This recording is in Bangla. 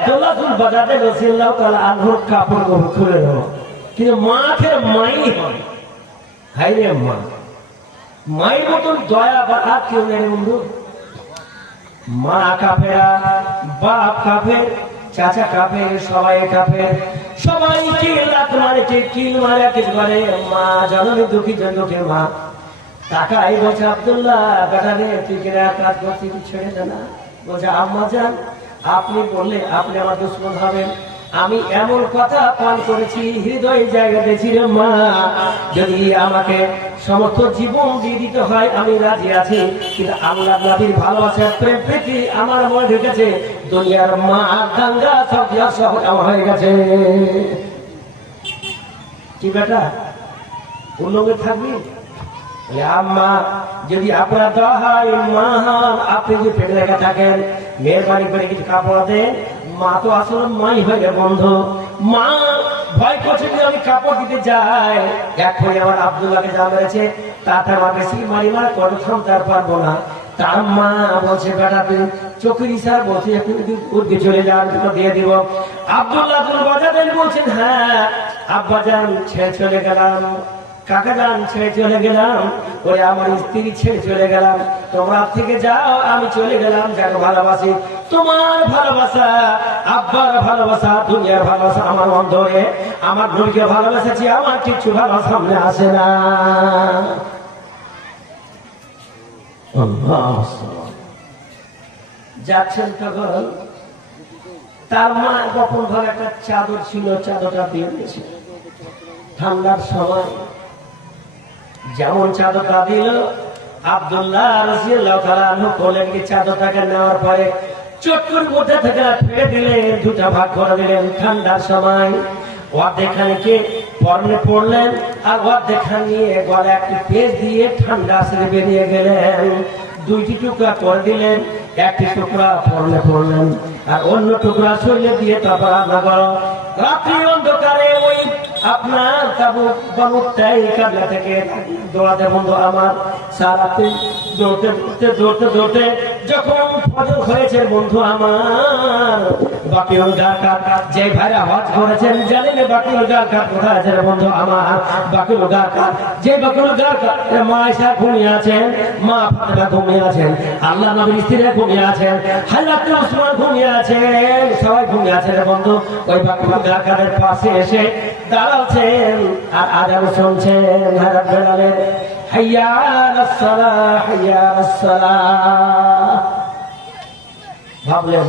আব্দুল্লাহ বিন বাজাতে রাদিয়াল্লাহু তাআলা আনহুর কাপড় খুলে দেব, কিন্তু মাকে মাই হয়। হাই রে মা, মায়ের মতন দয়া বা আর কেউ নেই বন্ধু। মা কাফেরা, বাপ কাফের, চাচা কাফের, সবাই কাফের, সবাইকে লাত মারে, কিল মারে, একেবারে মা জননী দুঃখী জনকে মা টাকাই বলছে আব্দুল্লাহ বেটা রে তুই কেনা কাজ করছি ছেড়ে দে না। বলছে আম্মা যান আপনি বললে আপনি আমার দুশ্মন হবেন, আমি এমন কথা পান করেছি হৃদয় জায়গা দিয়েছি রে মা, যদি আমাকে সমস্ত জীবন দিয়ে দিতে হয় আমি রাজি আছি, কিন্তু আল্লাহ নবীর ভালোবাসার প্রেম প্রীতি আমার মনে ঢুকেছে, দুনিয়ার মা গঙ্গা সব আমার হয়ে গেছে। কি বেটা উল্লঙ্ঘে থাকবি? আম্মা যদি আপনার দেওয়া হয় মা আপনি যদি পেটে লেখা থাকেন মেহরবানি করে কিছু কাপড় দেন। মা তো আসলে মাই হয়ে গে বন্ধু। মা ভয় করছে যে আমি কাপড় দিতে যাই এখন আমার আব্দুল্লাহকে যা মেরেছে তাতে আমার বেশি মারি মার করে ক্ষমতার পারবো না। তার মা বলছে বেটা তুই চোখের ইশারা বলছে একটু উঠে চলে যান দিয়ে দিব। আব্দুল্লাহ বাজাতেন বলছেন হ্যাঁ আব্বা যান ছেড়ে চলে গেলাম, কাকা যান ছেড়ে চলে গেলাম, ওই আমার স্ত্রী ছেড়ে চলে গেলাম, তোমরা থেকে যাও আমি চলে গেলাম। যাকে ভালোবাসি তোমার ভালোবাসা আব্বার ভালোবাসা দুনিয়ার ভালোবাসা আমার অন্তরে, আমার নবীকে ভালোবাসেছি আমার কিছু ভালো সামনে আসে না। যাচ্ছেন তখন তার মা গোপন ঘরে একটা চাদর ছিল, চাদরটা দিয়ে দিয়েছে। ঠান্ডার সময় যেমন চাদরটা দিল আব্দুল্লাহ রাদিয়াল্লাহু তাআলা আনহু বলেন কি চাদরটাকে নেওয়ার পরে চট করে মধ্যে থেকে ফেলে দিলেন, দুটা ভাগ করে দিলেন। ঠান্ডার সময় অর্ধেকখানিকে পরনে পড়লেন আর অর্ধেকখানি নিয়ে গলা একটু পেঁচ দিয়ে ঠান্ডা আসলে বেরিয়ে গেলেন। দুইটি টুকরা করে দিলেন, একটি টুকরা পরনে পড়লেন আর অন্য টুকরা শরীরে দিয়ে তারপর রান্না করো। রাত্রি অন্ধকারে ওই আপনার তাবুক বানুটাই কাবলা থেকে দৌড়াতে বন্ধু আমার সারাতে দৌড়তে দৌড়তে দৌড়তে দৌড়তে যখন ফজর হয়েছে বন্ধু আমার বাকিউল গারকাত যে ভাইরা হজ করেছেন জানেন বাকিউল গারকাত কোথায় আছে বন্ধু আমার? বাকিউল গারকাত যে বাকিউল গারকাত মা আয়েশা ঘুমিয়ে আছেন, মা ফাতেমা ঘুমিয়ে আছেন, আল্লাহ নবীর স্ত্রীরা ঘুমিয়ে আছেন, হযরত ওসমান ঘুমিয়ে আছেন, সবাই ঘুমিয়ে আছেন বন্ধু। ওই বাকিউল গারকাতের পাশে এসে দাঁড়াচ্ছেন আর আযান শুনছেন হযরত বেলালের হাইয়া আলাস সালাহ হাইয়া আলাস সালাহ। ভাবলেন